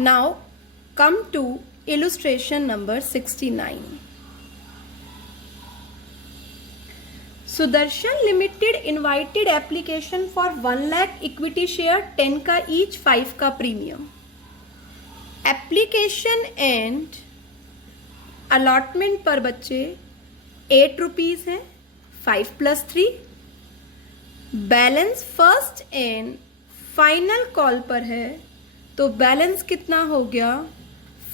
Now come to illustration number 69. Sudarshan Limited invited application for 1 lakh equity share 10 का each 5 का premium. Application and allotment पर बच्चे 8 rupees हैं 5 + 3. Balance first and final call पर है तो बैलेंस कितना हो गया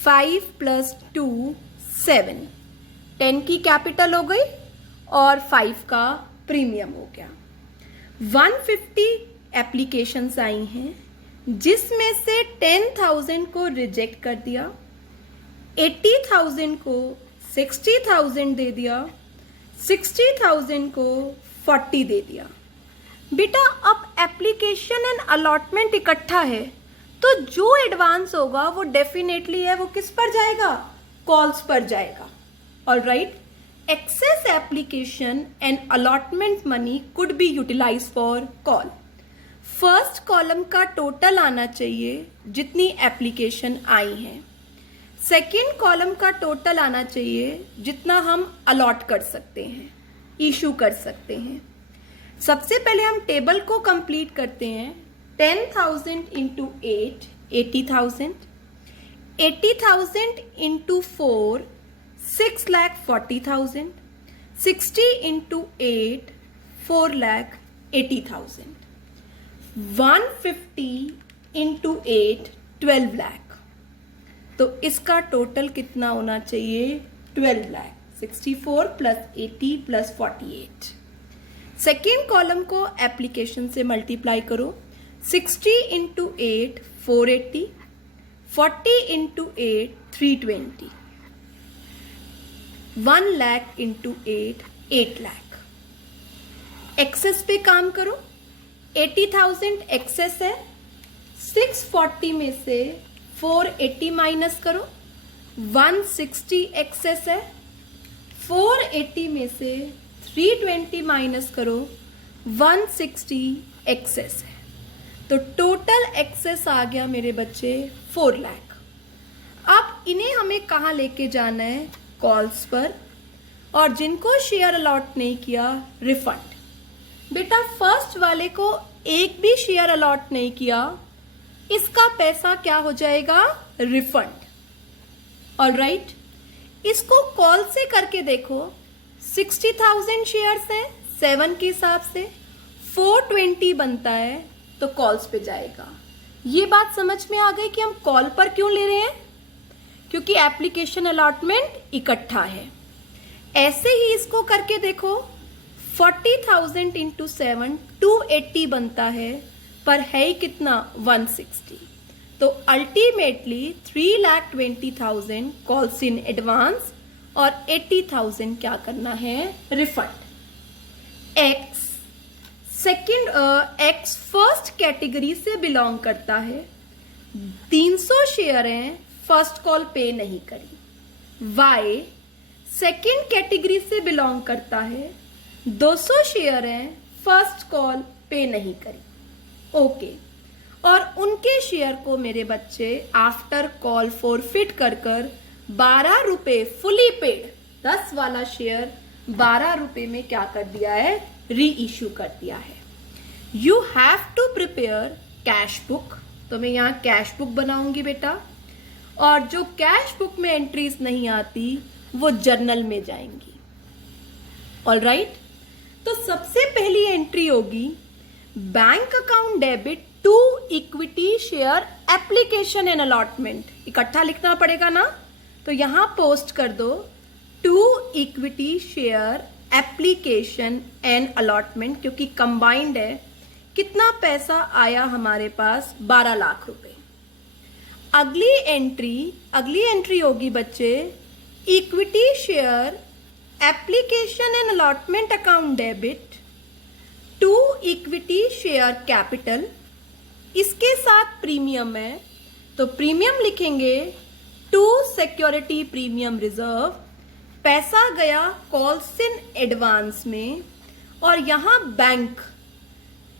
5 + 2 7. 10 की कैपिटल हो गई और 5 का प्रीमियम हो गया. 150 एप्लीकेशंस आई हैं जिसमें से 10,000 को रिजेक्ट कर दिया, 80,000 को 60,000 दे दिया, 60,000 को 40 दे दिया. बेटा अब एप्लीकेशन एंड अलॉटमेंट इकट्ठा है तो जो एडवांस होगा वो डेफिनेटली है वो किस पर जाएगा, कॉल्स पर जाएगा. Alright, excess application and allotment money could be utilized for call. First column का टोटल आना चाहिए जितनी एप्लीकेशन आई हैं. सेकेंड कॉलम का टोटल आना चाहिए जितना हम अलॉट कर सकते हैं, इशू कर सकते हैं. सबसे पहले हम टेबल को कंप्लीट करते हैं. 10,000 into 8 80,000, 80,000 into 4 6,40,000, 60 into 8 4,80,000, 150 into 8 12 lakh. तो इसका टोटल कितना होना चाहिए 12 लाख. 64 + 80 + 48. सेकेंड कॉलम को एप्लीकेशन से मल्टीप्लाई करो. 60 into 8 480, 40 into 8 320, 1 lakh into 8 8 lakh. Excess पे काम करो. 80,000 एक्सेस है. 640 में से 480 माइनस करो. 160 एक्सेस है. 480 में से 320 माइनस करो. 160 एक्सेस है. तो टोटल एक्सेस आ गया मेरे बच्चे 4 लाख. अब इन्हें हमें कहाँ लेके जाना है, कॉल्स पर. और जिनको शेयर अलॉट नहीं किया रिफंड. बेटा फर्स्ट वाले को एक भी शेयर अलॉट नहीं किया, इसका पैसा क्या हो जाएगा, रिफंड. ऑलराइट, इसको कॉल से करके देखो. 60,000 शेयर्स हैं 7 के हिसाब से, 420 बनता है तो कॉल्स पे जाएगा. ये बात समझ में आ गई कि हम कॉल पर क्यों ले रहे हैं, क्योंकि एप्लीकेशन अलॉटमेंट इकट्ठा है. ऐसे ही इसको करके देखो. 40,000 इंटू 7 280 बनता है पर है ही कितना 160. तो अल्टीमेटली 3,20,000 कॉल्स इन एडवांस और 80,000 क्या करना है, रिफंड. एक्स फर्स्ट कैटेगरी से बिलोंग करता है. 300 शेयर हैं, फर्स्ट कॉल पे नहीं करी. वाई सेकेंड कैटेगरी से बिलोंग करता है. 200 शेयर हैं, फर्स्ट कॉल पे नहीं करी. ओके, और उनके शेयर को मेरे बच्चे आफ्टर कॉल फॉरफिट कर 12 रुपए फुली पेड, 10 वाला शेयर 12 रुपए में क्या कर दिया है, री इश्यू कर दिया है. You have to prepare cash book. तो मैं यहाँ कैश बुक बनाऊंगी बेटा, और जो कैश बुक में एंट्रीज नहीं आती वो जर्नल में जाएंगी. ऑलराइट, तो सबसे पहली एंट्री होगी bank account debit to equity share application and allotment. इकट्ठा लिखना पड़ेगा ना, तो यहां पोस्ट कर दो to equity share application and allotment, क्योंकि कंबाइंड है. कितना पैसा आया हमारे पास, 12 लाख रुपए. अगली एंट्री होगी बच्चे equity share application and allotment account debit to equity share capital. इसके साथ प्रीमियम है तो प्रीमियम लिखेंगे टू सिक्योरिटी प्रीमियम रिजर्व. पैसा गया कॉल्स इन एडवांस में और यहां बैंक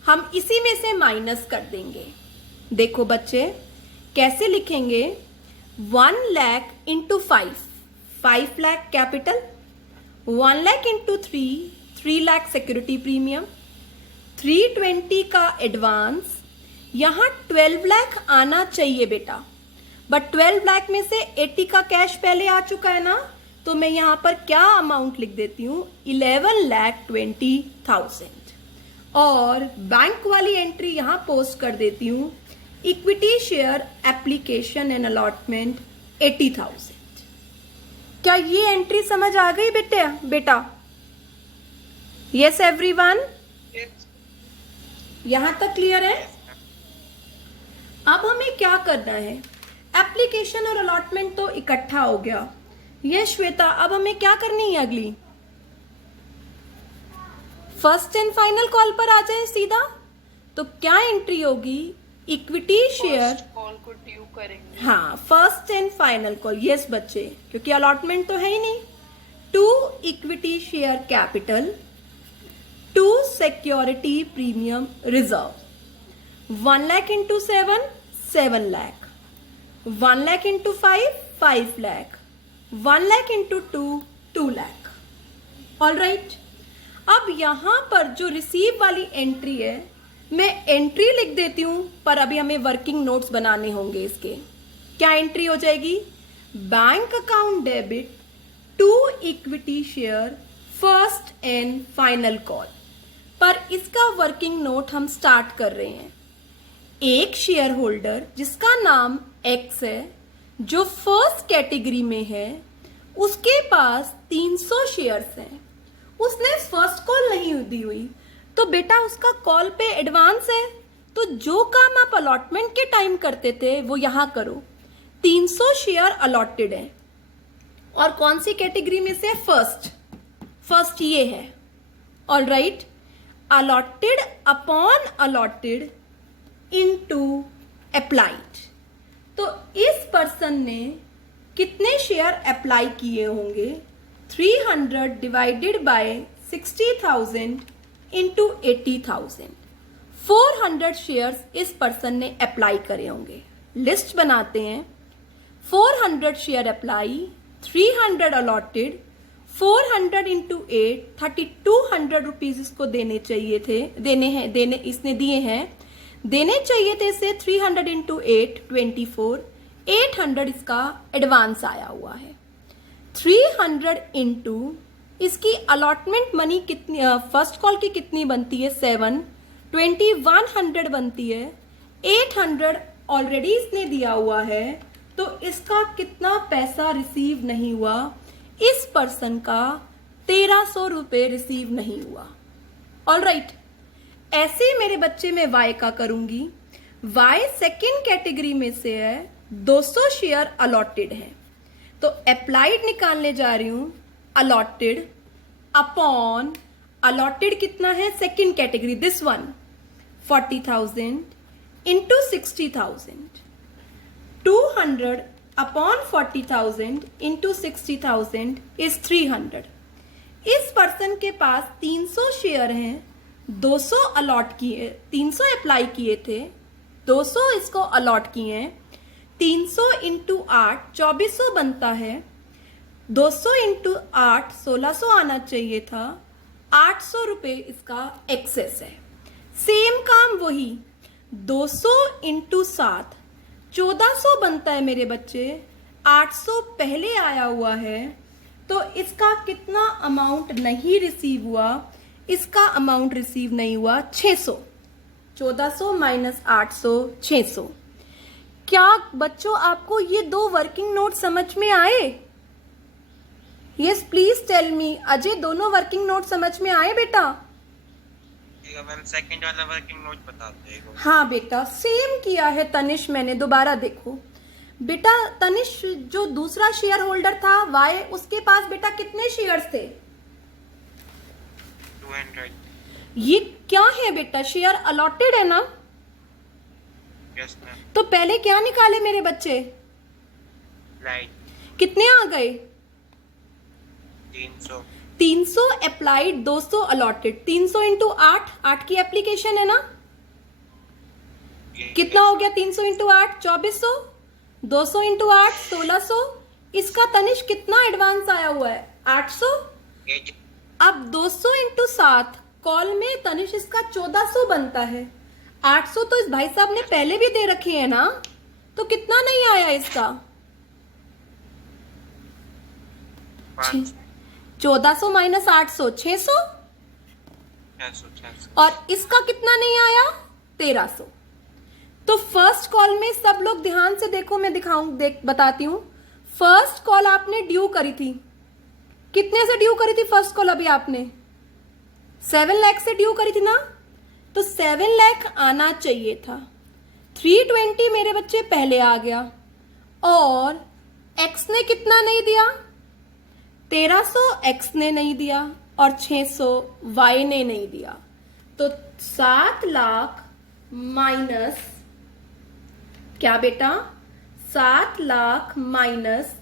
हम इसी में से माइनस कर देंगे. देखो बच्चे, कैसे लिखेंगे? 1 lakh into 5 lakh capital, 1 lakh into 3 lakh security premium, 320 का एडवांस। यहाँ 12 लाख आना चाहिए बेटा, बट 12 लाख में से 80 का कैश पहले आ चुका है ना, तो मैं यहाँ पर क्या अमाउंट लिख देती हूँ? 11,20,000। और बैंक वाली एंट्री यहाँ पोस्ट कर देती हूँ, equity share application and allotment 80,000। क्या ये एंट्री समझ आ गई बेटा? यस एवरीवन, यहां तक क्लियर है? अब हमें क्या करना है? एप्लीकेशन और अलॉटमेंट तो इकट्ठा हो गया। ये श्वेता, अब हमें क्या करनी है? अगली फर्स्ट एंड फाइनल कॉल पर आ जाए सीधा। तो क्या एंट्री होगी? इक्विटी शेयर कॉल को ड्यू करेंगे। हाँ, first and final call. Yes बच्चे, क्योंकि अलॉटमेंट तो है ही नहीं। 2 equity share capital, 2 security premium reserve. 1 lakh into 7 lakh, 1 lakh into 5 lakh, 1 lakh into 2 lakh. All right. अब यहां पर जो रिसीव वाली एंट्री है, मैं एंट्री लिख देती हूं, पर अभी हमें वर्किंग नोट्स बनाने होंगे इसके। क्या एंट्री हो जाएगी? Bank account debit 2 equity share first and final call. पर इसका वर्किंग नोट हम स्टार्ट कर रहे हैं। एक शेयर होल्डर जिसका नाम एक्स है, जो फर्स्ट कैटेगरी में है, उसके पास 300 शेयर्स हैं। उसने फर्स्ट कॉल नहीं दी हुई, तो बेटा उसका कॉल पे एडवांस है। तो जो काम आप अलॉटमेंट के टाइम करते थे वो यहां करो। 300 शेयर अलॉटेड है, और कौन सी कैटेगरी में से? फर्स्ट ये है। All right. Allotted upon allotted into applied. तो इस पर्सन ने कितने शेयर अप्लाई किए होंगे? 300 डिवाइडेड बाय 60,000 इंटू 80,000। 400 शेयर्स इस पर्सन ने अप्लाई करे होंगे। लिस्ट बनाते हैं। 400 share apply, 300 allotted, 400 into 8, 3200 rupees इसको देने चाहिए थे, इसने दिए हैं। देने चाहिए थे इसे 300 इंटू 8 24, 800 इसका एडवांस आया हुआ है। 300 इंटू इसकी अलॉटमेंट मनी कितनी, फर्स्ट कॉल की कितनी बनती है? 7, 2100 बनती है। 800 ऑलरेडी इसने दिया हुआ है, तो इसका कितना पैसा रिसीव नहीं हुआ? इस पर्सन का 1300 रुपए रिसीव नहीं हुआ। All right. ऐसे मेरे बच्चे में वाई का करूंगी। वाई सेकेंड कैटेगरी में से है, 200 शेयर अलॉटेड है, तो अप्लाइड निकालने जा रही हूं। अलॉटेड अपॉन अलॉटेड कितना है? Second category, this one 40,000 into 60,000। 200 upon 40,000 into 60,000 is 300। इस पर्सन के पास 300 शेयर हैं, 200 अलॉट किए, 300 अप्लाई किए थे, 200 इसको अलॉट किए हैं। 300 इंटू 8 2400 बनता है। 200 इंटू 8 1600 आना चाहिए था। 800 रुपए इसका एक्सेस है। सेम काम वही, 200 इंटू 7 1400 बनता है मेरे बच्चे। 800 पहले आया हुआ है, तो इसका कितना अमाउंट नहीं रिसीव हुआ? इसका अमाउंट रिसीव नहीं हुआ 600। 1400 माइनस 800 600। क्या बच्चों आपको ये 2 वर्किंग नोट समझ में आए? Yes please tell me. Ajay, दोनों वर्किंग नोट समझ में आए बेटा? मैम सेकंड वाला वर्किंग नोट बताते हैं। हाँ बेटा, सेम किया है तनिष मैंने। दोबारा देखो बेटा, तनिष जो दूसरा शेयर होल्डर था वाई, उसके पास बेटा कितने शेयर्स थे? 200। ये क्या है बेटा? शेयर अलॉटेड है ना? Yes ma'am. तो पहले क्या निकाले मेरे बच्चे? राइट। कितने आ गए? 300। 300 अप्लाइड, 200 अलॉटेड। 300 इंटू 8 की एप्लीकेशन है ना? कितना हो गया 300 इंटू 8 2400, 200 इंटू 8 1600। इसका तनिष कितना एडवांस आया हुआ है 800। अब 200 इंटू 7 कॉल में तनिष इसका 1400 बनता है। 800 तो इस भाई साहब ने पहले भी दे रखे हैं ना, तो कितना नहीं आया इसका 1400 माइनस 800 600, और इसका कितना नहीं आया 1300। तो फर्स्ट कॉल में सब लोग ध्यान से देखो, मैं बताती हूं। फर्स्ट कॉल आपने ड्यू करी थी, कितने से ड्यू करी थी फर्स्ट कॉल? अभी आपने 7 लाख से ड्यू करी थी ना, तो 7 लाख आना चाहिए था। 320 मेरे बच्चे पहले आ गया, और एक्स ने कितना नहीं दिया 1300 एक्स ने नहीं दिया, और 600 वाई ने नहीं दिया। तो 7 लाख माइनस क्या बेटा 7 लाख माइनस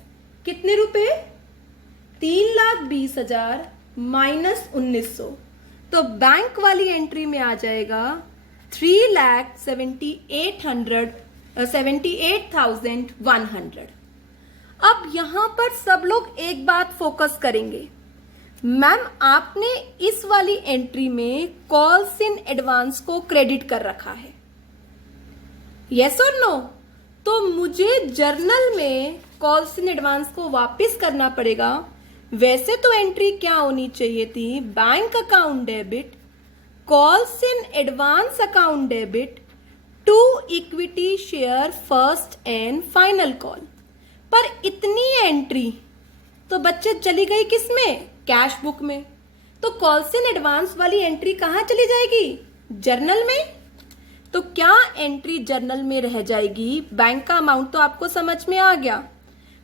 कितने रुपए 3,20,000 माइनस 1900, तो बैंक वाली एंट्री में आ जाएगा 3,78,100। अब यहां पर सब लोग एक बात फोकस करेंगे, मैम आपने इस वाली एंट्री में कॉल्स इन एडवांस को क्रेडिट कर रखा है, यस और नो? तो मुझे जर्नल में कॉल्स इन एडवांस को वापस करना पड़ेगा। वैसे तो एंट्री क्या होनी चाहिए थी, bank account debit, calls in advance account debit to equity share first and final call. पर इतनी एंट्री तो बच्चे चली गई किसमें, कैश बुक में। तो कॉल्स इन एडवांस वाली एंट्री कहां चली जाएगी, जर्नल में। तो क्या एंट्री जर्नल में रह जाएगी, बैंक का अमाउंट तो आपको समझ में आ गया,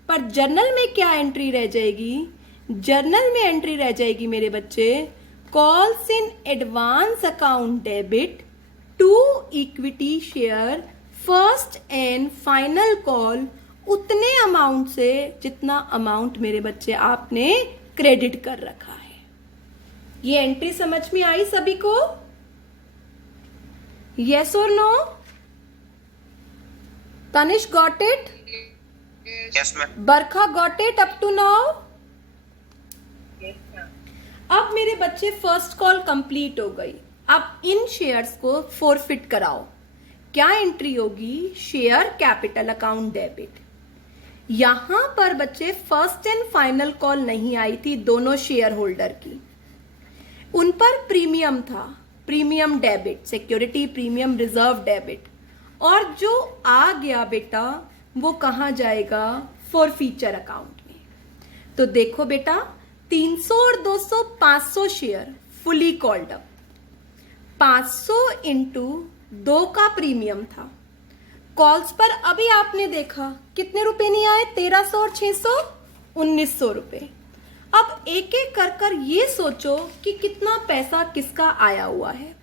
पर जर्नल में क्या एंट्री रह जाएगी, जर्नल में एंट्री रह जाएगी मेरे बच्चे calls in advance account debit to equity share first and final call, उतने अमाउंट से जितना अमाउंट मेरे बच्चे आपने क्रेडिट कर रखा है। ये एंट्री समझ में आई सभी को, यस और no? Tanish got it? Yes ma'am. Barkha got it up to now? अब मेरे बच्चे फर्स्ट कॉल कंप्लीट हो गई। अब इन शेयर्स को फोरफिट कराओ। क्या एंट्री होगी, शेयर कैपिटल अकाउंट डेबिट। यहां पर बच्चे फर्स्ट एंड फाइनल कॉल नहीं आई थी दोनों शेयर होल्डर की, उन पर प्रीमियम था, premium debit, security premium reserve debit, और जो आ गया बेटा वो कहां जाएगा, फॉरफीचर अकाउंट में। तो देखो बेटा 300 और 200 500 share fully called up, 500 into 2 का प्रीमियम था। कॉल्स पर अभी आपने देखा कितने रुपए नहीं आए, 1300 और 600 1900 रुपए। अब एक एक कर कर ये सोचो कि कितना पैसा किसका आया हुआ है।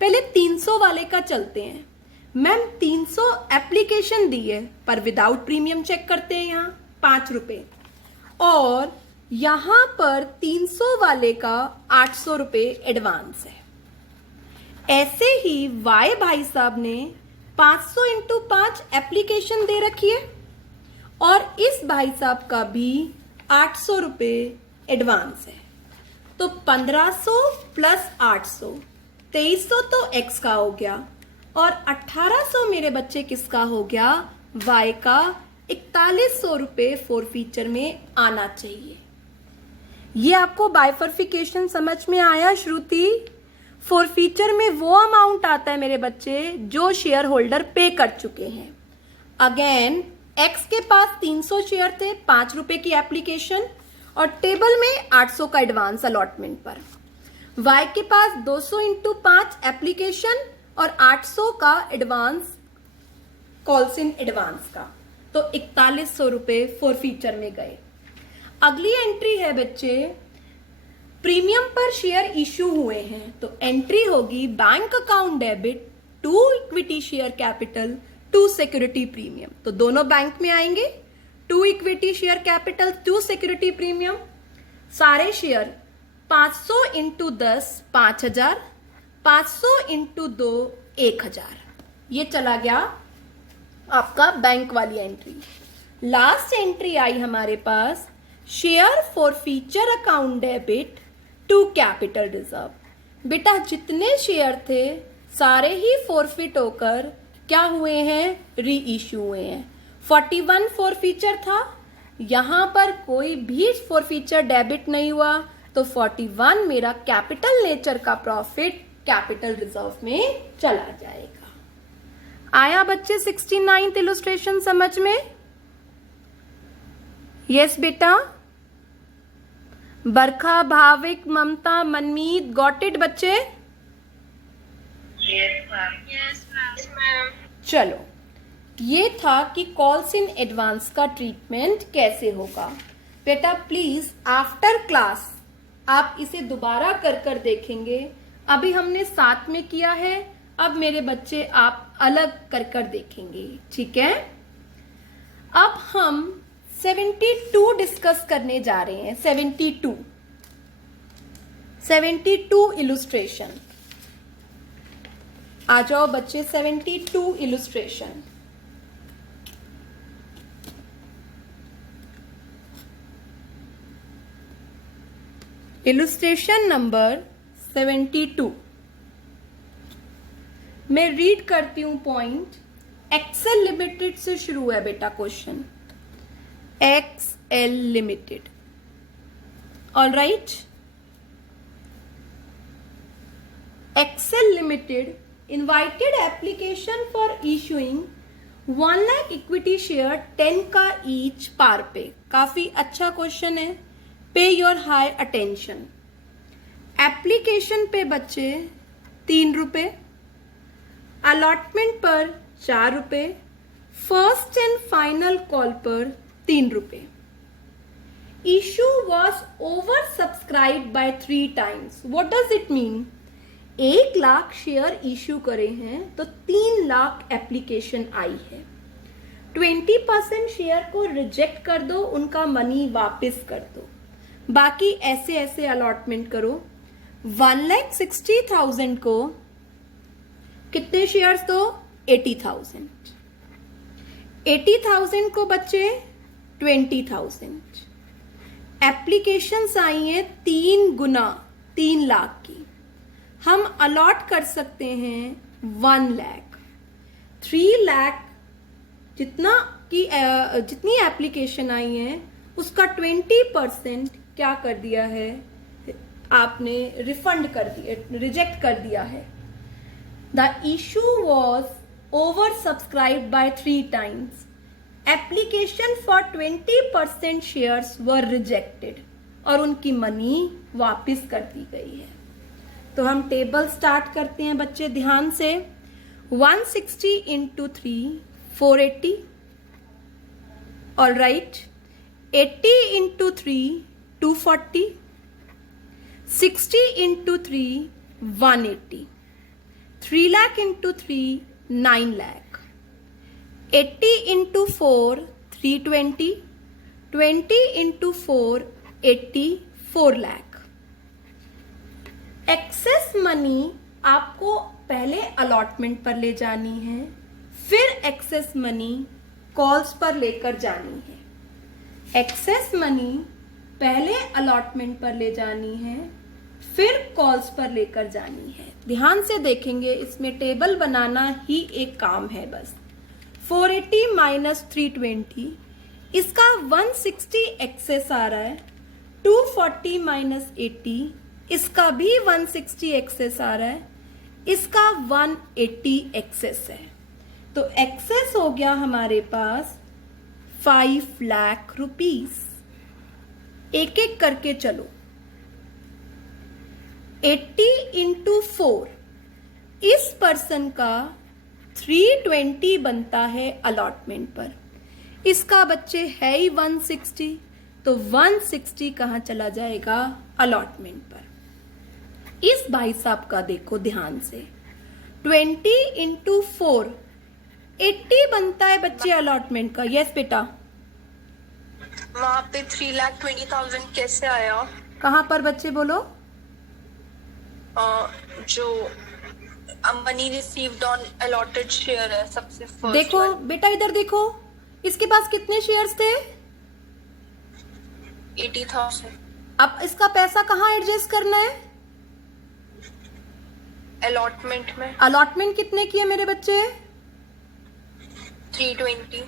पहले 300 वाले का चलते हैं। मैम 300 एप्लीकेशन दी है पर विदाउट प्रीमियम चेक करते हैं यहाँ 5 रुपए, और यहां पर 300 वाले का 800 रुपए एडवांस है। ऐसे ही वाई भाई साहब ने 500 इंटू 5 एप्लीकेशन दे रखी है, और इस भाई साहब का भी 800 रुपए एडवांस है। तो 1500 प्लस 800 2300 तो एक्स का हो गया, और 1800 मेरे बच्चे किसका हो गया, वाई का। 4100 रुपए फॉरफीचर में आना चाहिए। ये आपको बाइफर्फिकेशन समझ में आया श्रुति? फॉरफीचर में वो अमाउंट आता है मेरे बच्चे जो शेयर होल्डर पे कर चुके हैं। अगेन एक्स के पास 300 शेयर थे, 5 रुपए की एप्लीकेशन, और टेबल में 800 का एडवांस अलॉटमेंट पर। वाई के पास 200 इंटू 5 एप्लीकेशन और 800 का एडवांस कॉल्स इन एडवांस का, तो 4100 रुपए फॉरफीचर में गए। अगली एंट्री है बच्चे, प्रीमियम पर शेयर इशू हुए हैं, तो एंट्री होगी bank account debit to equity share capital to security premium. तो दोनों बैंक में आएंगे, to equity share capital to security premium. सारे शेयर 500 इंटू 10 5000, 500 इंटू 2 1000, ये चला गया आपका बैंक वाली एंट्री। लास्ट एंट्री आई हमारे पास share forfeiture account debit to capital reserve. बेटा जितने शेयर थे सारे ही फॉरफिट होकर क्या हुए हैं, री इश्यू हुए हैं। 41 फॉरफीचर था, यहां पर कोई भी फॉरफीचर डेबिट नहीं हुआ, तो 41 मेरा कैपिटल नेचर का प्रॉफिट कैपिटल रिजर्व में चला जाएगा। आया बच्चे 69th इलस्ट्रेशन समझ में? यस बेटा, बरखा, भाविक, ममता, मनमीत, गॉट इट बच्चे? Yes, ma'am. Yes, ma'am. चलो, ये था कि कॉल्स इन एडवांस का ट्रीटमेंट कैसे होगा। बेटा प्लीज आफ्टर क्लास आप इसे दोबारा कर कर देखेंगे। अभी हमने साथ में किया है, अब मेरे बच्चे आप अलग कर कर देखेंगे, ठीक है? अब हम 72 डिस्कस करने जा रहे हैं। 72 इलुस्ट्रेशन। आ जाओ बच्चे 72 इलुस्ट्रेशन। Illustration number 72। मैं रीड करती हूं पॉइंट। एक्सेल लिमिटेड से शुरू है बेटा question. XL limited, all right. Excel limited invited application for issuing 1 lakh equity share 10 का each par पे। काफी अच्छा क्वेश्चन है, पे योर हाई अटेंशन। एप्लीकेशन पे बच्चे 3 रुपए, अलॉटमेंट पर 4 रुपए, फर्स्ट एंड फाइनल कॉल पर 3 रुपए। Issue was oversubscribe by 3 times। What does it mean? 1 lakh share issue करे हैं तो 3 लाख एप्लीकेशन आई है। 20% शेयर को रिजेक्ट कर दो, उनका मनी वापस कर दो, बाकी ऐसे ऐसे अलॉटमेंट करो। 1,60,000 को कितने शेयर्स दो? 80,000। 80,000 को बच्चे 20,000। एप्लीकेशंस आई हैं 3 गुना 3 लाख की। हम अलॉट कर सकते हैं 1 लाख। 3 लाख जितनी एप्लीकेशन आई है उसका 20% क्या कर दिया है आपने? रिफंड कर दिया, रिजेक्ट कर दिया है। The issue was oversubscribe by 3 times। Application for 20% shares were rejected और उनकी मनी वापस कर दी गई है। तो हम टेबल स्टार्ट करते हैं बच्चे ध्यान से। 160 into 3 480, all right. 80 into 3 240, 60 into 3 180, 3 lakh into 3 9 lakh, 80 into 4 320, 20 into 4 80 4 lakh. Excess money आपको पहले अलॉटमेंट पर ले जानी है, फिर एक्सेस मनी कॉल्स पर लेकर जानी है। एक्सेस मनी पहले अलॉटमेंट पर ले जानी है, फिर कॉल्स पर लेकर जानी है। ध्यान से देखेंगे, इसमें टेबल बनाना ही एक काम है बस। 480 माइनस 320, इसका 160 एक्सेस आ रहा है। 240 माइनस 80, इसका भी 160 एक्सेस आ रहा है, इसका 180 एक्सेस है। तो एक्सेस हो गया हमारे पास 5 लाख रुपीस। एक एक करके चलो। 80 इंटू 4, इस पर्सन का 320 बनता है अलॉटमेंट पर। इसका बच्चे है ही 160, तो 160 कहाँ चला जाएगा? अलॉटमेंट पर। इस भाई साहब का देखो ध्यान से। 20 इंटू 4 80 बनता है बच्चे अलॉटमेंट का। यस बेटा, वहाँ पे 3,20,000 कैसे आया? कहाँ पर बच्चे बोलो? जो money received on allotted share है सबसे फर्स्ट। देखो बेटा इधर देखो, इसके पास कितने शेयर्स थे? 80,000। अब इसका पैसा कहाँ एडजस्ट करना है? अलॉटमेंट में। अलॉटमेंट कितने की है मेरे बच्चे? 320।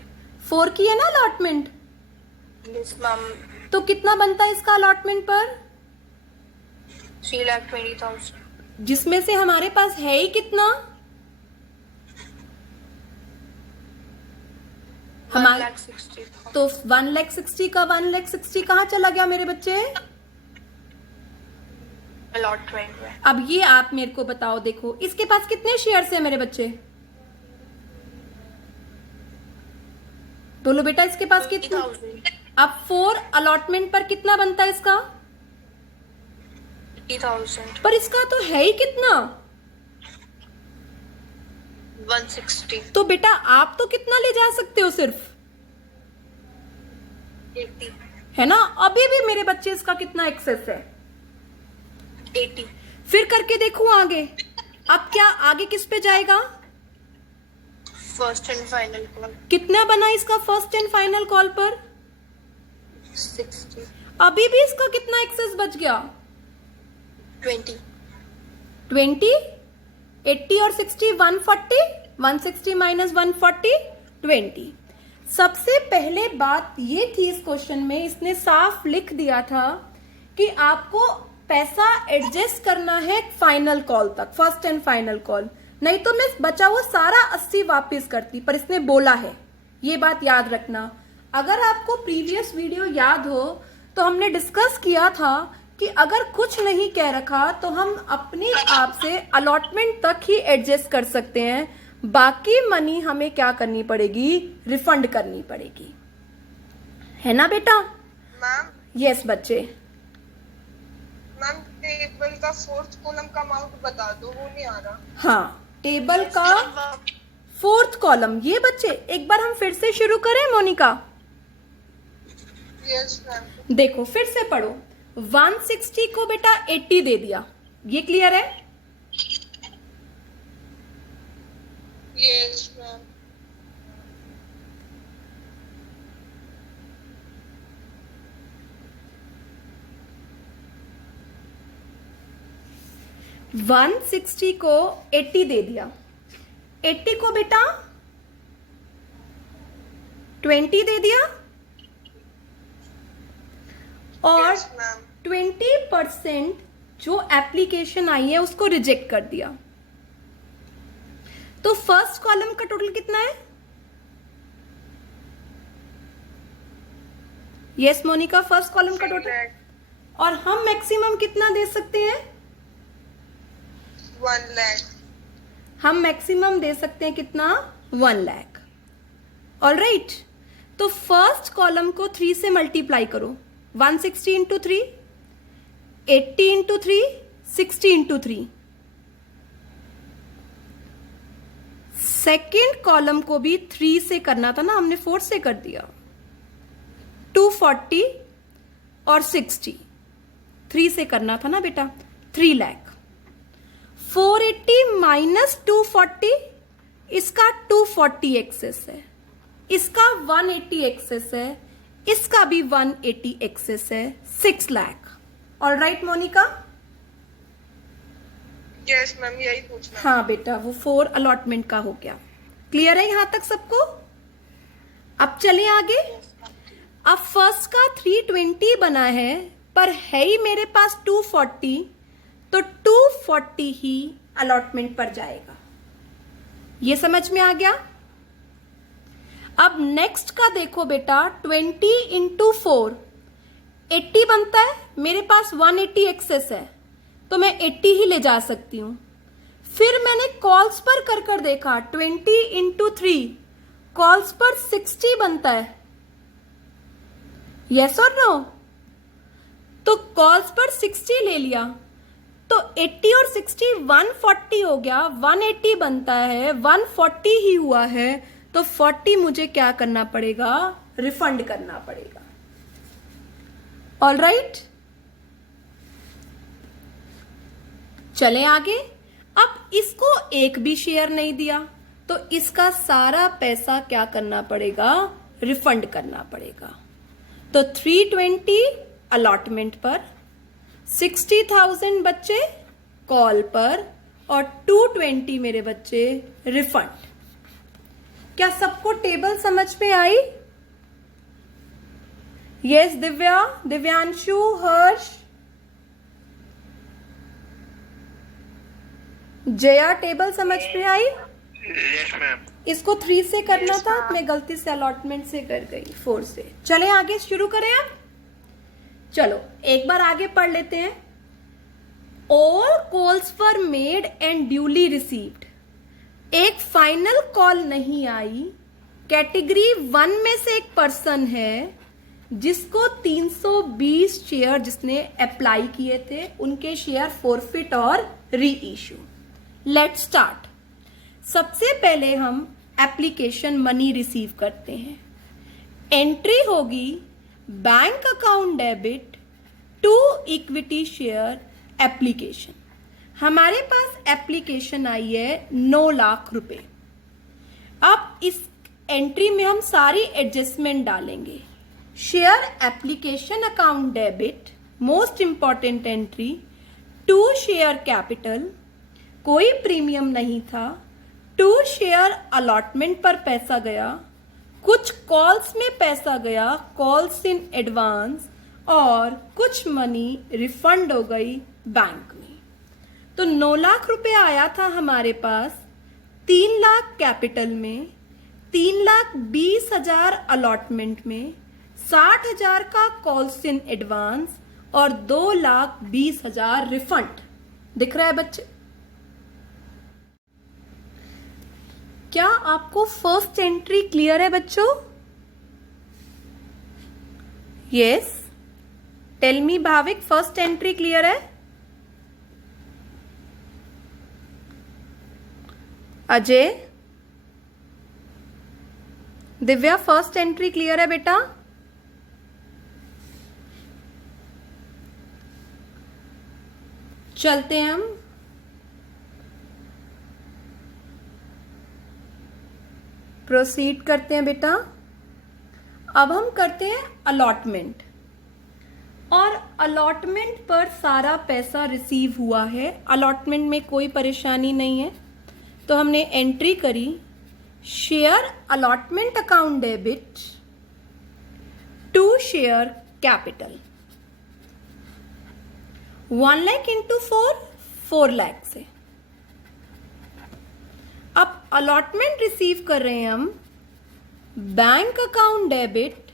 4 की है ना अलॉटमेंट? Yes ma'am. तो कितना बनता है इसका अलॉटमेंट पर? 3,20,000। जिसमें से हमारे पास है ही कितना? हमारे 1,60,000। तो 1,60,000 का 1,60,000 कहाँ चला गया मेरे बच्चे? अलॉटमेंट में। अब ये आप मेरे को बताओ, देखो इसके पास कितने शेयर्स है मेरे बच्चे? बोलो बेटा इसके पास कितने? 80,000। अब 4 अलॉटमेंट पर कितना बनता है इसका? 80,000। पर इसका तो है ही कितना? 160। तो बेटा आप तो कितना ले जा सकते हो सिर्फ, 80। है ना? अभी भी मेरे बच्चे इसका कितना एक्सेस है? 80। फिर करके देखूं आगे। अब क्या आगे किस पे जाएगा? First and final call. कितना बना इसका फर्स्ट एंड फाइनल कॉल पर? 60। अभी भी इसका कितना एक्सेस बच गया? 20। 20, 80 और 60 140, 160 माइनस 140 20। सबसे पहले बात ये थी इस क्वेश्चन में, इसने साफ लिख दिया था कि आपको पैसा एडजस्ट करना है फाइनल कॉल तक, फर्स्ट एंड फाइनल कॉल, नहीं तो मैं बचा हुआ सारा 80 वापस करती, पर इसने बोला है, ये बात याद रखना। अगर आपको प्रीवियस वीडियो याद हो तो हमने डिस्कस किया था कि अगर कुछ नहीं कह रखा तो हम अपने आप से अलॉटमेंट तक ही एडजस्ट कर सकते हैं, बाकी मनी हमें क्या करनी पड़ेगी? रिफंड करनी पड़ेगी, है ना बेटा? मैम। यस बच्चे। मैम टेबल का फोर्थ कॉलम का अमाउंट बता दो, वो नहीं आ रहा। हाँ, टेबल का 4th कॉलम। ये बच्चे एक बार हम फिर से शुरू करें मोनिका? Yes ma'am. देखो फिर से पढ़ो। 160 को बेटा 80 दे दिया, ये क्लियर है? Yes ma'am. वन 160 को 80 दे दिया, 80 को बेटा 20 दे दिया और यस मैम। 20% जो एप्लीकेशन आई है उसको रिजेक्ट कर दिया। तो फर्स्ट कॉलम का टोटल कितना है? यस मोनिका, फर्स्ट कॉलम का टोटल। और हम मैक्सिमम कितना दे सकते हैं? 1 लाख। हम मैक्सिमम दे सकते हैं कितना? 1 लाख। ऑल राइट, तो फर्स्ट कॉलम को 3 से मल्टीप्लाई करो। 160 into 3, 80 into 3, 60 into 3। Second column को भी 3 से करना था ना, हमने 4 से कर दिया। 240 और 60 3 से करना था ना बेटा, 3 लाख। 480 माइनस 240, इसका 240 एक्सेस है, इसका 180 एक्सेस है, इसका भी 180 एक्सेस है, 6 lakh. All right Monica? Yes ma'am, यही पूछना। हाँ बेटा, वो 4 अलॉटमेंट का हो गया। क्लियर है यहां तक सबको? अब चले आगे। अब फर्स्ट का 320 बना है, पर है ही मेरे पास 240, तो 240 ही अलॉटमेंट पर जाएगा। ये समझ में आ गया? अब नेक्स्ट का देखो बेटा, 20 इंटू 4 80 बनता है, मेरे पास 180 एक्सेस है, तो मैं 80 ही ले जा सकती हूं। फिर मैंने कॉल्स पर कर कर देखा, 20 इंटू 3 कॉल्स पर 60 बनता है, यस और नो? तो कॉल्स पर 60 ले लिया, तो 80 और 60 140 हो गया, 180 बनता है, 140 ही हुआ है, तो 40 मुझे क्या करना पड़ेगा? रिफंड करना पड़ेगा। ऑल राइट, चले आगे। अब इसको एक भी शेयर नहीं दिया तो इसका सारा पैसा क्या करना पड़ेगा, रिफंड करना पड़ेगा। तो 320 अलॉटमेंट पर, 60,000 बच्चे कॉल पर और 220 मेरे बच्चे रिफंड। क्या सबको टेबल समझ में आई? यस दिव्या, दिव्यांशु, हर्ष, जया, टेबल समझ में आई? Yes ma'am. इसको 3 से करना Yes, था, ma'am. मैं गलती से अलॉटमेंट से कर गई, 4 से। चले आगे शुरू करें अब। चलो एक बार आगे पढ़ लेते हैं। All calls were made and duly received. एक फाइनल कॉल नहीं आई। कैटेगरी 1 में से एक पर्सन है जिसको 320 शेयर जिसने अप्लाई किए थे, उनके शेयर फॉरफिट और री इश्यू। Let's start. सबसे पहले हम एप्लीकेशन मनी रिसीव करते हैं। एंट्री होगी bank account debit to equity share application. हमारे पास एप्लीकेशन आई है 9 लाख रुपए। अब इस एंट्री में हम सारी एडजस्टमेंट डालेंगे। Share application account debit, most important entry, to share capital, कोई प्रीमियम नहीं था, टू शेयर अलॉटमेंट पर पैसा गया, कुछ कॉल्स में पैसा गया, कॉल्स इन एडवांस, और कुछ मनी रिफंड हो गई बैंक में। तो 9 लाख रुपए आया था हमारे पास, 3 लाख कैपिटल में, 3,20,000 अलॉटमेंट में, 60,000 का कॉल्स इन एडवांस और 2,20,000 रिफंड। दिख रहा है बच्चे? क्या आपको फर्स्ट एंट्री क्लियर है बच्चों? Yes, tell me Bhavik, first entry clear है? Ajay, Divya, first entry clear है बेटा? चलते हैं हम। प्रोसीड करते हैं बेटा। अब हम करते हैं अलॉटमेंट, और अलॉटमेंट पर सारा पैसा रिसीव हुआ है। अलॉटमेंट में कोई परेशानी नहीं है, तो हमने एंट्री करी share allotment account debit to share capital. 1 lakh into 4 lakh से। अब अलॉटमेंट रिसीव कर रहे हैं हम bank account debit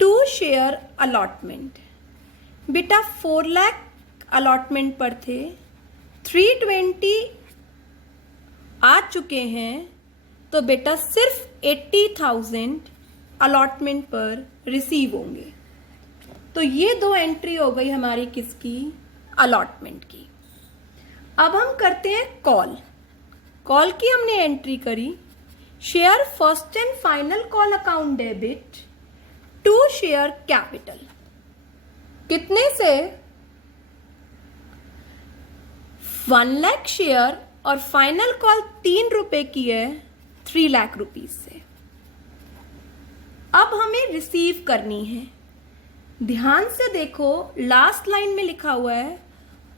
to share allotment. बेटा 4 लाख अलॉटमेंट पर थे, 320 आ चुके हैं, तो बेटा सिर्फ 80,000 अलॉटमेंट पर रिसीव होंगे। तो ये 2 एंट्री हो गई हमारी किसकी? अलॉटमेंट की। अब हम करते हैं कॉल। कॉल की हमने एंट्री करी share first and final call account debit to share capital. कितने से? 1 लाख शेयर, और फाइनल कॉल 3 रुपए की है, 3 लाख रुपीज से। अब हमें रिसीव करनी है। ध्यान से देखो, लास्ट लाइन में लिखा हुआ है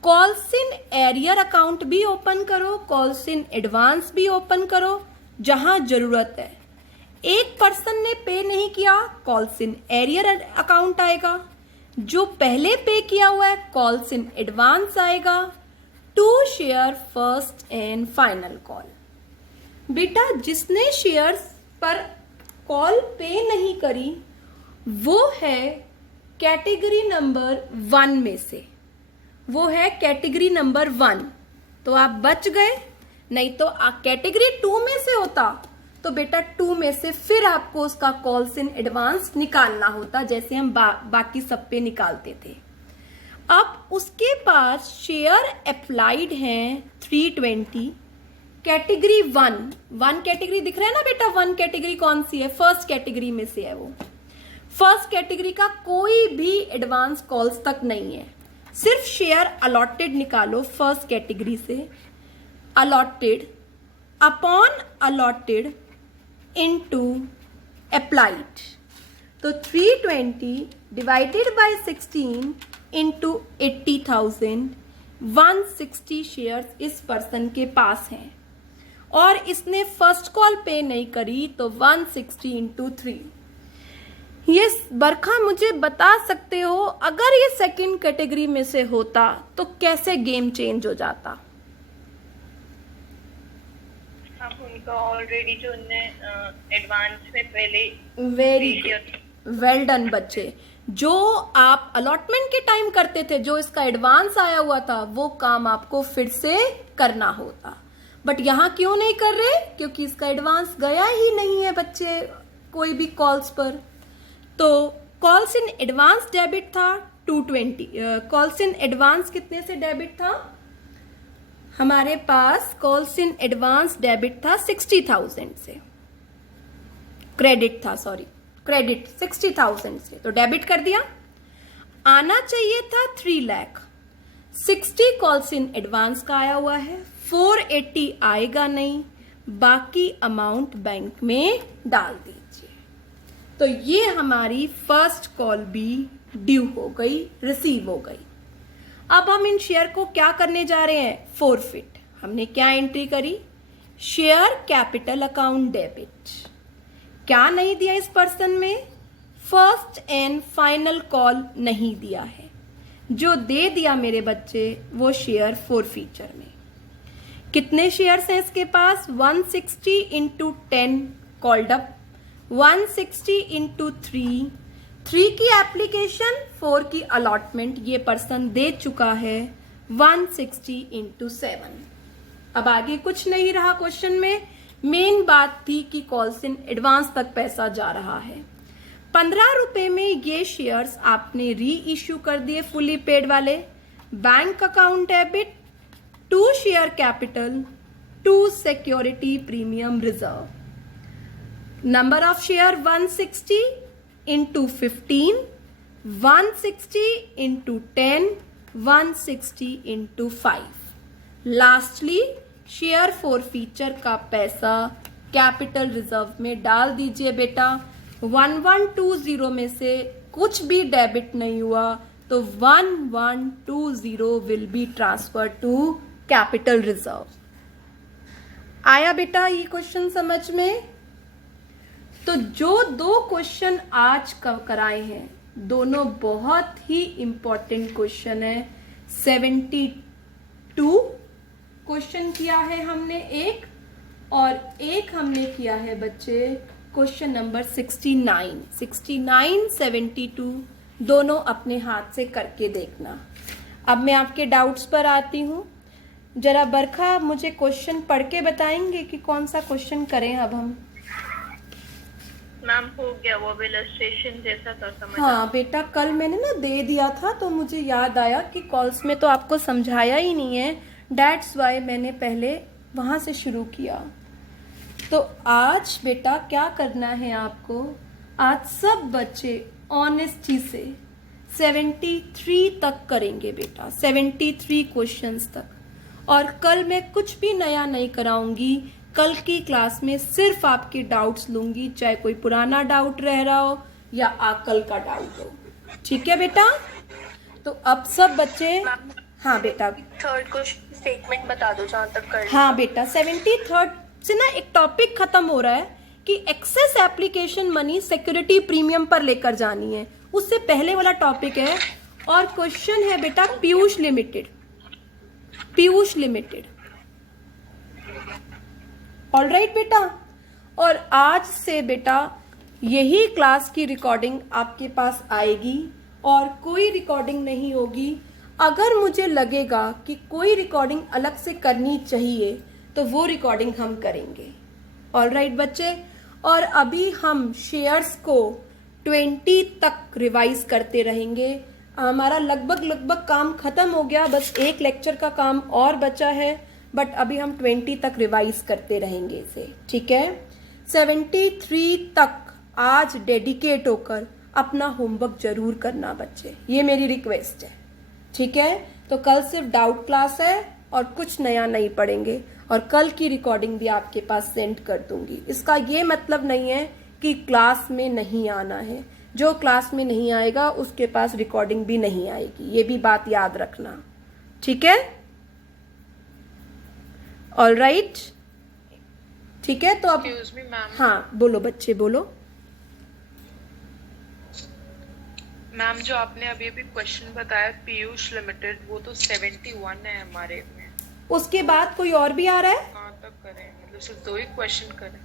कॉल्स इन एरियर अकाउंट भी ओपन करो, कॉल्स इन एडवांस भी ओपन करो जहां जरूरत है। एक पर्सन ने पे नहीं किया, कॉल्स इन एरियर अकाउंट आएगा। जो पहले पे किया हुआ है, कॉल्स इन एडवांस आएगा। To share first and final call. बेटा जिसने शेयर्स पर कॉल पे नहीं करी वो है कैटेगरी नंबर 1 में से, वो है कैटेगरी नंबर 1। तो आप बच गए, नहीं तो कैटेगरी 2 में से होता तो बेटा 2 में से फिर आपको उसका कॉल्स इन एडवांस निकालना होता, जैसे हम बाकी सब पे निकालते थे। अब उसके पास शेयर अप्लाइड हैं 320, कैटेगरी 1 कैटेगरी दिख रहा है ना बेटा? 1 कैटेगरी कौन सी है? फर्स्ट कैटेगरी में से है वो। फर्स्ट कैटेगरी का कोई भी एडवांस कॉल्स तक नहीं है, सिर्फ शेयर अलॉटेड निकालो फर्स्ट कैटेगरी से। allotted upon allotted into applied. तो 320 डिवाइडेड बाय 16 इंटू 80,000, 160 शेयर्स इस पर्सन के पास हैं और इसने फर्स्ट कॉल पे नहीं करी तो 160 इंटू 3। ये बरखा मुझे बता सकते हो अगर ये सेकंड कैटेगरी में से होता तो कैसे गेम चेंज हो जाता? अब उनका ऑलरेडी जो उनने एडवांस में पहले वेरी वेल डन बच्चे। जो आप अलॉटमेंट के टाइम करते थे, जो इसका एडवांस आया हुआ था, वो काम आपको फिर से करना होता। बट यहाँ क्यों नहीं कर रहे? क्योंकि इसका एडवांस गया ही नहीं है बच्चे कोई भी कॉल्स पर। तो कॉल्स इन एडवांस डेबिट था 220। कॉल्स इन एडवांस कितने से डेबिट था? हमारे पास कॉल्स इन एडवांस डेबिट था 60,000 से, क्रेडिट था, सॉरी क्रेडिट 60,000 से, तो डेबिट कर दिया। आना चाहिए था 3 लाख। 60 कॉल्स इन एडवांस का आया हुआ है, 480 आएगा नहीं, बाकी अमाउंट बैंक में डाल दीजिए। तो ये हमारी फर्स्ट कॉल भी ड्यू हो गई, रिसीव हो गई। अब हम इन शेयर को क्या करने जा रहे हैं? फोरफिट। हमने क्या एंट्री करी? Share capital account debit. क्या नहीं दिया इस पर्सन में? फर्स्ट एंड फाइनल कॉल नहीं दिया है। जो दे दिया मेरे बच्चे वो शेयर फोरफीचर में। कितने शेयर्स हैं इसके पास? 160 इंटू 10 कॉल्ड अप, 160 इंटू 3 की एप्लीकेशन, 4 की अलॉटमेंट ये पर्सन दे चुका है, 160 इंटू 7। अब आगे कुछ नहीं रहा क्वेश्चन में। मेन बात थी कि कॉल्स इन एडवांस तक पैसा जा रहा है। 15 रुपए में ये शेयर्स आपने री इश्यू कर दिए फुली पेड वाले। Bank account debit, 2 share capital, 2 security premium reserve. Number of share 160 into 15, 160 into 10, 160 into 5। Lastly share forfeiture का पैसा कैपिटल रिजर्व में डाल दीजिए बेटा। 1120 में से कुछ भी डेबिट नहीं हुआ तो 1120 will be transfer to capital reserve. आया बेटा ये क्वेश्चन समझ में? तो जो 2 क्वेश्चन आज कराए हैं दोनों बहुत ही इंपॉर्टेंट क्वेश्चन है। 72 क्वेश्चन किया है हमने एक, और एक हमने किया है बच्चे क्वेश्चन नंबर 69। 69, 72 दोनों अपने हाथ से करके देखना। अब मैं आपके डाउट्स पर आती हूँ। जरा बरखा मुझे क्वेश्चन पढ़ के बताएंगे कि कौन सा क्वेश्चन करें अब हम? मैम हो गया, वो भी इलस्ट्रेशन जैसा था, समझ? हाँ बेटा, कल मैंने ना दे दिया था तो मुझे याद आया कि कॉल्स में तो आपको समझाया ही नहीं है, डेट्स वाई मैंने पहले वहाँ से शुरू किया। तो आज बेटा क्या करना है आपको? आज सब बच्चे ऑनेस्टी से 73 तक करेंगे बेटा, 73 क्वेश्चंस तक। और कल मैं कुछ भी नया नहीं कराऊंगी। कल की क्लास में सिर्फ आपके डाउट्स लूंगी, चाहे कोई पुराना डाउट रह रहा हो या कल का डाउट हो। ठीक है बेटा? तो अब सब बच्चे, हाँ बेटा, थर्ड क्वेश्चन स्टेटमेंट बता दो जहाँ तक कर। हाँ बेटा, 73 से ना एक टॉपिक खत्म हो रहा है कि excess application money security premium पर लेकर जानी है, उससे पहले वाला टॉपिक है। और क्वेश्चन है बेटा Piyush limited, Piyush limited. Alright बेटा, और आज से बेटा यही क्लास की रिकॉर्डिंग आपके पास आएगी और कोई रिकॉर्डिंग नहीं होगी। अगर मुझे लगेगा कि कोई रिकॉर्डिंग अलग से करनी चाहिए तो वो रिकॉर्डिंग हम करेंगे। ऑलराइट बच्चे, और अभी हम शेयर्स को 20 तक रिवाइज करते रहेंगे। हमारा लगभग काम खत्म हो गया, बस एक लेक्चर का काम और बचा है, बट अभी हम 20 तक रिवाइज करते रहेंगे इसे। ठीक है? 73 तक आज डेडिकेट होकर अपना होमवर्क जरूर करना बच्चे, ये मेरी रिक्वेस्ट है। ठीक है? तो कल सिर्फ डाउट क्लास है और कुछ नया नहीं पढ़ेंगे। और कल की रिकॉर्डिंग भी आपके पास सेंड कर दूंगी। इसका ये मतलब नहीं है कि क्लास में नहीं आना है। जो क्लास में नहीं आएगा उसके पास रिकॉर्डिंग भी नहीं आएगी, ये भी बात याद रखना, ठीक है? ऑल राइट, ठीक है। तो अब एक्सक्यूज मी मैम, हाँ बोलो बच्चे बोलो। मैम जो आपने अभी अभी क्वेश्चन बताया पीयूष लिमिटेड, वो तो 71 है हमारे में। उसके बाद कोई और भी आ रहा है? कहाँ तक करें, मतलब सिर्फ 2 ही क्वेश्चन करें?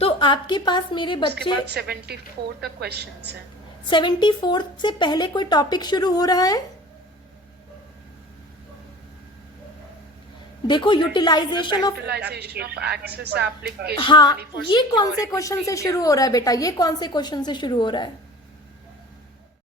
तो आपके पास मेरे उसके बच्चे बाद 74 तक क्वेश्चंस हैं। 74 से पहले कोई टॉपिक शुरू हो रहा है? देखो यूटिलाइजेशन ऑफ एक्सेस एप्लीकेशन। हाँ, ये कौन से क्वेश्चन से शुरू हो रहा है बेटा? ये कौन से क्वेश्चन से शुरू हो रहा है?